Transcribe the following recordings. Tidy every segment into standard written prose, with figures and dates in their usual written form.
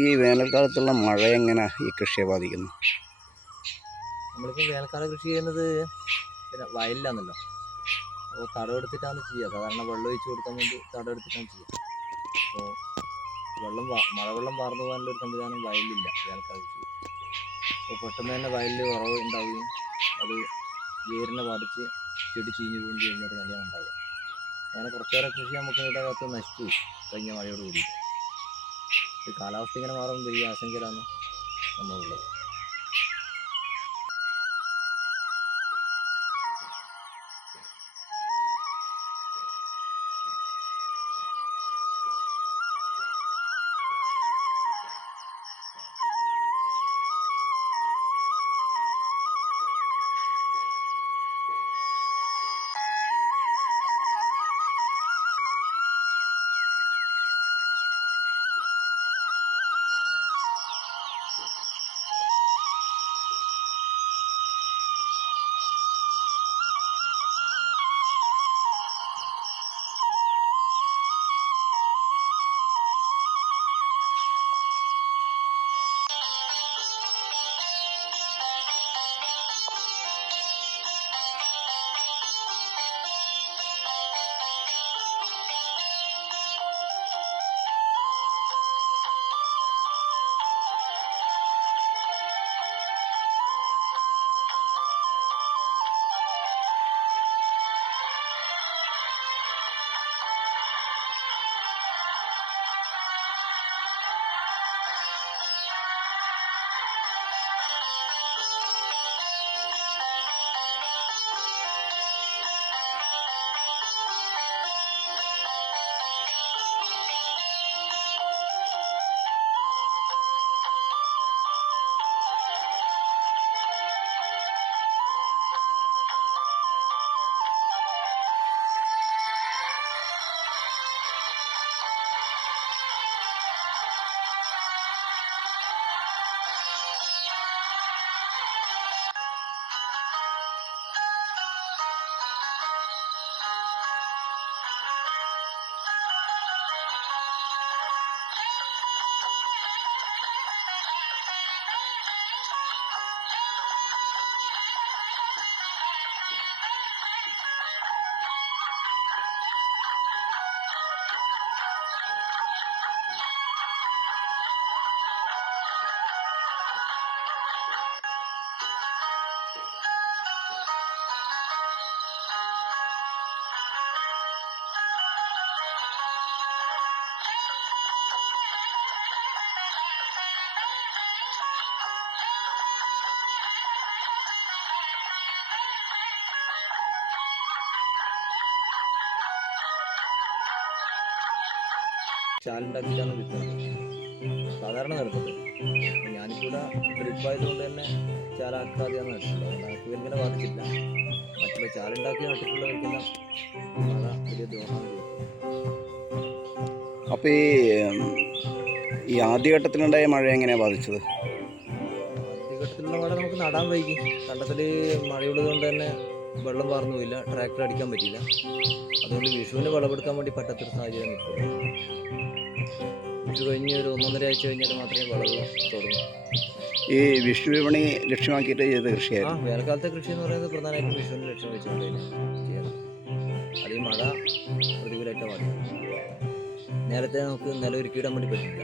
ഈ വേനൽക്കാലത്തുള്ള മഴ എങ്ങനെ ഈ കൃഷിയെ ബാധിക്കുന്നു? നമ്മളിപ്പോൾ വേനൽക്കാലം കൃഷി ചെയ്യുന്നത് പിന്നെ വയലിലാണല്ലോ. അപ്പോൾ തടമെടുത്തിട്ടാണ് ചെയ്യുക. സാധാരണ വെള്ളം ഒഴിച്ച് കൊടുക്കാൻ വേണ്ടി തടമെടുത്തിട്ടാണ് ചെയ്യുക. അപ്പോൾ മഴവെള്ളം വാർന്നു പോകാനുള്ള ഒരു സംവിധാനം വയലിലില്ല വേനൽക്കാല കൃഷി. അപ്പോൾ പെട്ടെന്ന് തന്നെ വയലിൽ ഉറവ് ഉണ്ടാവുകയും അത് വേരിനെ ബാധിച്ച് ചെടി ചീഞ്ഞു പോവുകയും ചെയ്യുന്നൊരു കാര്യമാണ് ഉണ്ടാവുക. അങ്ങനെ കുറച്ചേറെ കൃഷി നമുക്ക് ഇതിനകത്ത് നശിച്ചു കഴിഞ്ഞ മഴയോട് കൂടിയിട്ട്. ഈ കാലാവസ്ഥ ഇങ്ങനെ മാറുമ്പോൾ വലിയ ആശങ്കയിലാണ് നമ്മളുള്ളത്. ചാലുണ്ടാക്കിയിട്ടാണ് വിൽക്കുന്നത് സാധാരണ നടക്കുന്നത്. ഞാനിപ്പോൾ ഡ്രിപ്പ് ആയതുകൊണ്ട് തന്നെ ചാലാക്കാതെയാണ് നട്ടിട്ടുള്ളത്. അതുകൊണ്ട് എനിക്ക് ഇങ്ങനെ ബാധിച്ചില്ല. മറ്റുള്ള ചാലുണ്ടാക്കി നട്ടിട്ടുള്ളവർക്കെല്ലാം മഴ വലിയ ദോഷമാണ് ചെയ്തത്. അപ്പോൾ ഈ ആദ്യഘട്ടത്തിലുണ്ടായ മഴ എങ്ങനെയാണ് ബാധിച്ചത്? ആദ്യഘട്ടത്തിലുള്ള മഴ നമുക്ക് നടാൻ വൈകി. കണ്ടത്തിൽ മഴയുള്ളത് കൊണ്ട് തന്നെ വെള്ളം വാർന്നു പോയില്ല, ട്രാക്ടർ അടിക്കാൻ പറ്റിയില്ല. അതുകൊണ്ട് വിഷുവിന് വിളവെടുക്കാൻ വേണ്ടി പറ്റാത്തൊരു സാഹചര്യം നിൽക്കുന്നു. വിഷു കഴിഞ്ഞ് ഒരു 1.5 ആഴ്ച കഴിഞ്ഞാൽ മാത്രമേ വിളവ് തുടങ്ങൂ. ഈ വിഷു വിപണി ലക്ഷ്യമാക്കിയിട്ട് ചെയ്ത കൃഷിയായിരുന്നു. വേനൽക്കാലത്തെ കൃഷി എന്ന് പറയുന്നത് പ്രധാനമായിട്ടും വിഷുവിന് ലക്ഷ്യം വെച്ചുകൊണ്ട് തന്നെ ചെയ്യണം. അത് ഈ മഴ പ്രതികൂലമായിട്ട് പാടില്ല. നേരത്തെ നമുക്ക് നിലമൊരുക്കിയിടാൻ വേണ്ടി പറ്റില്ല.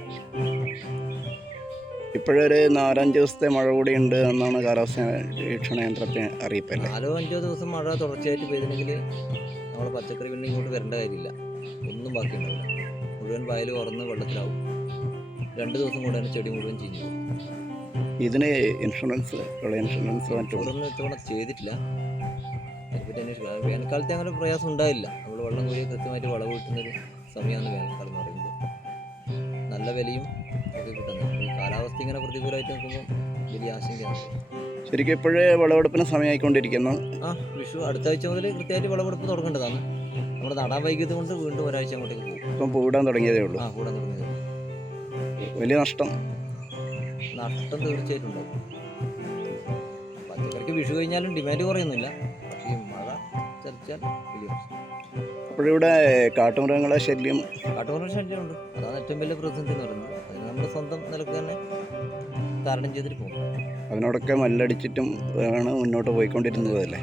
ഇപ്പോഴൊരു 4-5 ദിവസത്തെ മഴ കൂടി ഉണ്ട് എന്നാണ് കാലാവസ്ഥ നിരീക്ഷണ കേന്ദ്രത്തെ അറിയിപ്പല്ലേ. 4-5 ദിവസം മഴ തുടർച്ചയായിട്ട് പെയ്തില്ലെങ്കിൽ നമ്മുടെ പച്ചക്കറി പിന്നെ ഇങ്ങോട്ട് വരേണ്ട കാര്യമില്ല. ഒന്നും ബാക്കി ഉണ്ടാവില്ല. മുഴുവൻ വയൽ ഉറന്ന് വെള്ളത്തിലാവും. 2 ദിവസം കൊണ്ട് തന്നെ ചെടി മുഴുവൻ ചീഞ്ഞു പോകും. ഇതിന് ഇൻഷുറൻസ് ഇൻഷുറൻസ് ഇത്തവണ ചെയ്തിട്ടില്ല. അതിനെപ്പറ്റി അന്വേഷിക്കുക. വേനൽക്കാലത്ത് അങ്ങനെ പ്രയാസം ഉണ്ടായില്ല. നമ്മൾ വെള്ളം കോരി കൃത്യമായിട്ട് വിളവ് കിട്ടുന്നൊരു സമയമാണ് വേനൽക്കാലം എന്ന് പറയുന്നത്. നല്ല വിലയും ഒക്കെ കിട്ടുന്നത്. ഈ കാലാവസ്ഥ ഇങ്ങനെ പ്രതികൂലമായിട്ട് നിൽക്കുമ്പോൾ വലിയ ആശങ്കയാണ്. ശരിക്കും ഇപ്പോഴേ വിളവെടുപ്പിന് സമയമായിക്കൊണ്ടിരിക്കുന്നു. വിഷു അടുത്ത ആഴ്ച മുതൽ കൃത്യമായിട്ട് വിളവെടുപ്പ് തുടങ്ങേണ്ടതാണ്. നമ്മൾ നടാൻ വൈകിയത് കൊണ്ട് വീണ്ടും ഒരാഴ്ച അങ്ങോട്ടേക്ക് പോകും. ഇപ്പം പൂടാൻ തുടങ്ങിയതേ ഉള്ളൂ. കൂടാൻ തുടങ്ങിയത്. വലിയ നഷ്ടം തീർച്ചയായിട്ടും ഉണ്ടാവും. പച്ചക്കറിക്ക് വിഷു കഴിഞ്ഞാലും ഡിമാൻഡ് കുറയൊന്നുമില്ല. പക്ഷേ ഈ മഴ ചതിച്ചാൽ വലിയ പ്രശ്നം. അപ്പോഴിവിടെ കാട്ടുമൃഗങ്ങളുടെ ശല്യം ഉണ്ട്. അതാണ് ഏറ്റവും വലിയ പ്രതിസന്ധി എന്ന് പറയുന്നത്. അതിന് നമ്മൾ സ്വന്തം നിലക്ക് തന്നെ തരണം ചെയ്തിട്ട് പോകും. അതിനോടൊക്കെ മല്ലടിച്ചിട്ടും ആണ് മുന്നോട്ട് പോയിക്കൊണ്ടിരുന്നത് അല്ലേ?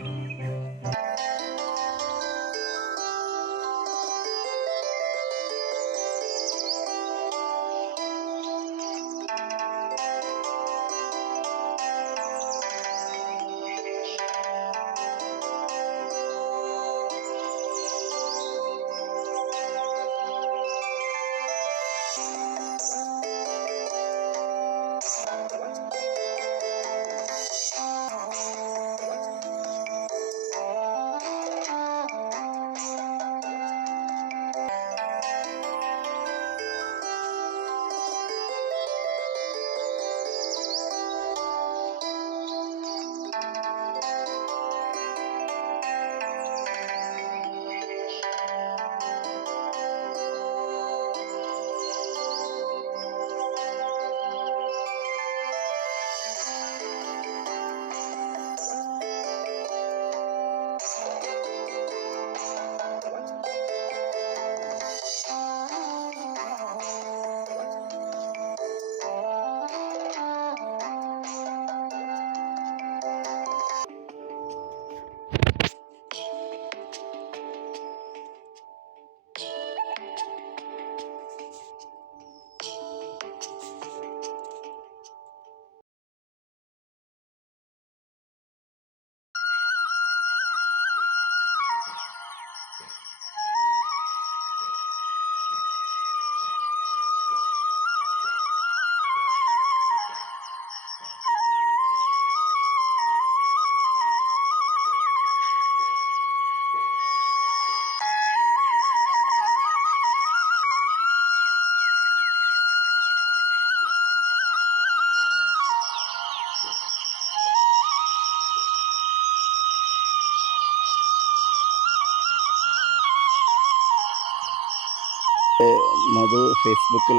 മധു ഫേസ്ബുക്കിൽ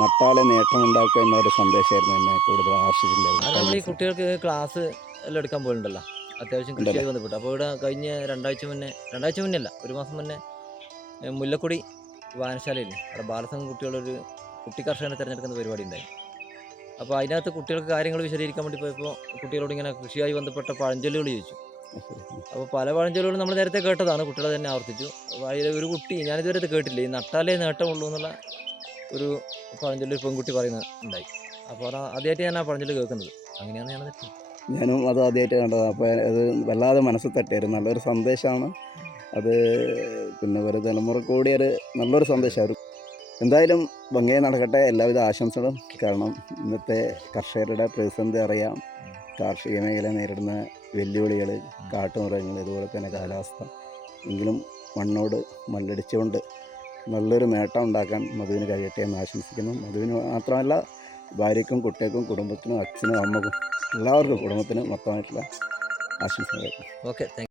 നട്ടാലെ നേട്ടമുണ്ടാക്കുക എന്നൊരു സന്ദേശമായിരുന്നു എന്നെ കൂടുതൽ അത് നമ്മൾ ഈ ആകർഷിച്ചിട്ടുണ്ടായിരുന്നു. കുട്ടികൾക്ക് ക്ലാസ് എല്ലാം എടുക്കാൻ പോയിട്ടുണ്ടല്ലോ, അത്യാവശ്യം കൃഷിയായി ബന്ധപ്പെട്ട്. അപ്പോൾ ഇവിടെ കഴിഞ്ഞ രണ്ടാഴ്ച മുന്നേ അല്ല, ഒരു മാസം മുന്നേ മുല്ലക്കൊടി വായനശാലയിൽ അവിടെ ബാലസംഘം കുട്ടികളൊരു കുട്ടി കർഷകനെ തിരഞ്ഞെടുക്കുന്ന പരിപാടി ഉണ്ടായി. അപ്പോൾ അതിനകത്ത് കുട്ടികൾക്ക് കാര്യങ്ങൾ വിശദീകരിക്കാൻ വേണ്ടി പോയപ്പോൾ കുട്ടികളോട് ഇങ്ങനെ കൃഷിയായി ബന്ധപ്പെട്ട പഴഞ്ചൊല്ലുകൾ ചോദിച്ചു. അപ്പോൾ പല പഴഞ്ചൊല്ലുകളും നമ്മൾ നേരത്തെ കേട്ടതാണ്, കുട്ടികളെ തന്നെ ആവർത്തിച്ചു. അപ്പോൾ അതിൽ ഒരു കുട്ടി, ഞാനിതുവരെ ഇത് കേട്ടില്ല, ഈ നട്ടാലേ നേട്ടമുള്ളൂ എന്നുള്ള ഒരു പഴഞ്ചൊല്ല് ഒരു പെൺകുട്ടി പറയുന്നത് ഉണ്ടായി. അപ്പോൾ അത് ആദ്യമായിട്ട് ഞാൻ ആ പഴഞ്ചൊല്ല് കേൾക്കുന്നത്. അങ്ങനെയാണ് ഞാൻ ഞാനും അത് ആദ്യമായിട്ട് കണ്ടത്. അപ്പോൾ അത് വല്ലാതെ മനസ്സിൽ തട്ടിയായിരുന്നു. നല്ലൊരു സന്ദേശമാണ് അത്. പിന്നെ ഒരു തലമുറ കൂടി ഒരു നല്ലൊരു സന്ദേശമാണ്. എന്തായാലും ഭംഗിയായി നടക്കട്ടെ, എല്ലാവിധ ആശംസകളും. കാരണം ഇന്നത്തെ കർഷകരുടെ പ്രതിസന്ധി അറിയാം, കാർഷിക മേഖല നേരിടുന്ന വെല്ലുവിളികൾ, കാട്ടുമൃഗങ്ങൾ, ഇതുപോലെ തന്നെ കാലാവസ്ഥ. എങ്കിലും മണ്ണോട് മല്ലടിച്ചുകൊണ്ട് നല്ലൊരു നേട്ടം ഉണ്ടാക്കാൻ മധുവിന് കഴിയട്ടെ എന്ന് ആശംസിക്കുന്നു. മധുവിന് മാത്രമല്ല, ഭാര്യയ്ക്കും കുട്ടികൾക്കും കുടുംബത്തിനും അച്ഛനും അമ്മക്കും എല്ലാവർക്കും കുടുംബത്തിനും മൊത്തമായിട്ടുള്ള ആശംസകൾ. ഓക്കെ.